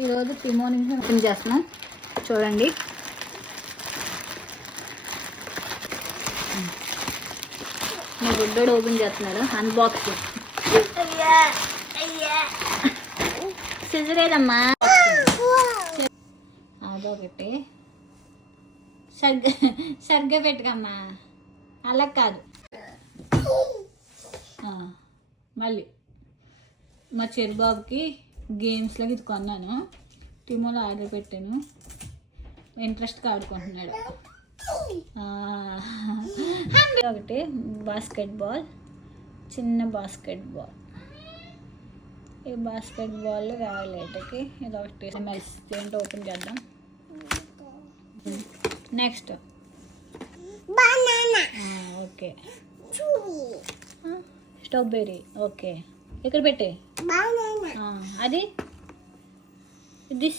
ఈరోజు టిమో నుంచి ఓపెన్ చేస్తున్నాం చూడండి. మా గుడ్డోడు ఓపెన్ చేస్తున్నాడు అన్బాక్సింగ్. సిజరేదమ్మా అదొకటి సరిగ్గా పెట్టుకమ్మా, అలా కాదు. మళ్ళీ మా చెరుబాబుకి గేమ్స్లోకి ఇది కొన్నాను, టిమోలో ఆర్డర్ పెట్టాను, ఇంట్రెస్ట్గా ఆడుకుంటున్నాడు. ఒకటి బాస్కెట్ బాల్, చిన్న బాస్కెట్ బాల్. ఈ బాస్కెట్ బాల్ రాలేటకి ఇది ఒకటి ఎంఎస్. ఏంటో ఓపెన్ చేద్దాం. Next okay strawberry. ఓకే ఇక్కడ పెట్టే అది దిస్